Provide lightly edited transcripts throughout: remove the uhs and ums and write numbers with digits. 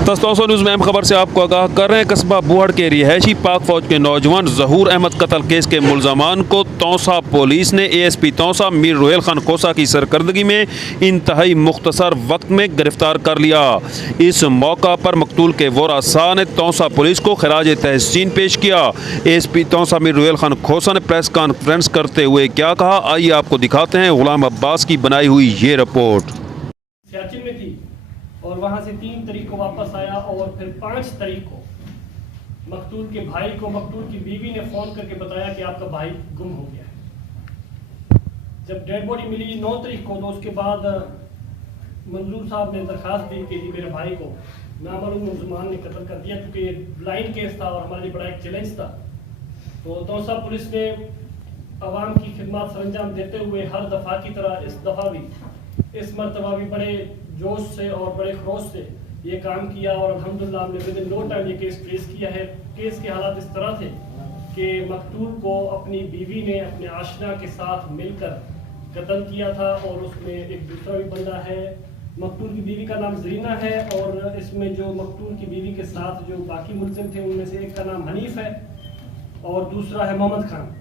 तस्तौसा news में अहम खबर से आपको आगाह कर रहे हैं। कस्बा बूहड़ के रिहायशी पाक फौज के नौजवान ज़हूर अहमद कत्ल केस के मुल्ज़मान को तौसा पुलिस ने ASP तौसा मीर रोहेल खान खोसा की सरकर्दगी में इंतहाई मुख्तसर वक्त में गिरफ्तार कर लिया। इस मौका पर मकतूल के वरासा ने तौसा पुलिस को खराज तहसीन पेश किया। ASP तौसा मीर रोहेल खान खोसा ने प्रेस कॉन्फ्रेंस करते हुए क्या कहा, आइए आपको दिखाते हैं गुलाम अब्बास की बनाई हुई ये रिपोर्ट। सियाचिन में थी और वहाँ से 3 तारीख को वापस आया और फिर 5 तारीख को मकतूल के भाई को मकतूल की बीवी ने फ़ोन करके बताया कि आपका भाई गुम हो गया है। जब डेड बॉडी मिली 9 तारीख को, तो उसके बाद मंजूर साहब ने दरखास्त दी कि जी मेरे भाई को नामालूम मुल्ज़मान ने कत्ल कर दिया, क्योंकि ये ब्लाइंड केस था और हमारे लिए बड़ा एक चैलेंज था। तो तौसा पुलिस ने आवाम की खिदमत सरंजाम देते हुए हर दफ़ा की तरह इस दफ़ा भी इस मरतबा भी बड़े जोश से और बड़े खरोश से ये काम किया और अल्हम्दुलिल्लाह हमने विद इन नो टाइम ये केस ट्रेस किया है। केस के हालात इस तरह थे कि मकतूल को अपनी बीवी ने अपने आशना के साथ मिलकर कत्ल किया था और उसमें एक दूसरा भी बंदा है। मकतूल की बीवी का नाम जरीना है और इसमें जो मकतूल की बीवी के साथ जो बाकी मुल्ज़िम थे उनमें से एक का नाम हनीफ है और दूसरा है मोहम्मद खान।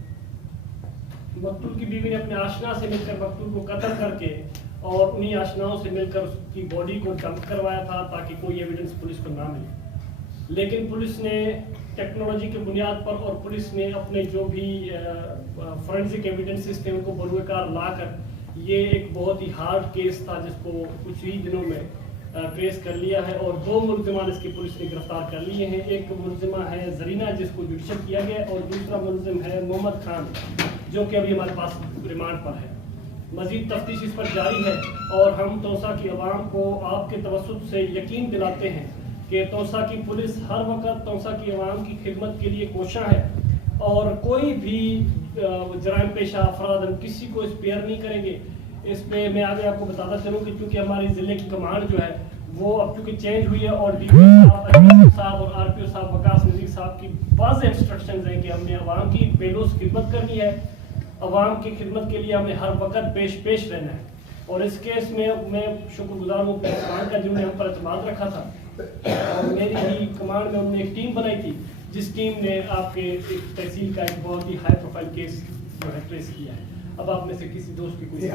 मकतूल की बीवी ने अपने आशना से मिलकर मकतूल को कत्ल करके और उन्हीं आशनाओं से मिलकर उसकी बॉडी को डंप करवाया था ताकि कोई एविडेंस पुलिस को ना मिले। लेकिन पुलिस ने टेक्नोलॉजी के बुनियाद पर और पुलिस ने अपने जो भी फोरेंसिक एविडेंसेस थे उनको बरूकार लाकर ये एक बहुत ही हार्ड केस था जिसको कुछ ही दिनों में ट्रेस कर लिया है और 2 मुल्ज़िमान इसकी पुलिस ने गिरफ्तार कर लिए हैं। एक मुल्ज़िमा है जरीना जिसको जुडिशल किया गया और दूसरा मुल्ज़िम है मोहम्मद खान जो कि अभी हमारे पास रिमांड पर है। मज़ीद तफ्तीश इस पर जारी है और हम तौसा की आवाम को आपके तवस्सुत से यकीन दिलाते हैं कि तौसा की पुलिस हर वक्त तौसा की आवाम की खिदमत के लिए कोशा है और कोई भी जराइम पेशा अफराद हम किसी को स्पेयर नहीं करेंगे। इस पे मैं आगे आपको बताता चलूँ कि चूँकि हमारी ज़िले की कमांड जो है वो अब चूँकि चेंज हुई है और DPO साहब और RPO साहब वकास नज़ीर साहब की वाज़ इंस्ट्रक्शंस हैं कि हमने आवाम की बेलोस खिदमत करनी है, अवाम की खिदमत के लिए हमें हर वक्त पेश रहना है। और इस केस में मैं शुक्रगुजार हूँ कमान का जिन्होंने हम पर एतमाद रखा था और मेरी ही कमान में उन्होंने एक टीम बनाई थी जिस टीम ने आपके तहसील का एक बहुत ही हाई प्रोफाइल केस जो है ट्रेस किया है। अब आप में से किसी दोस्त की कोई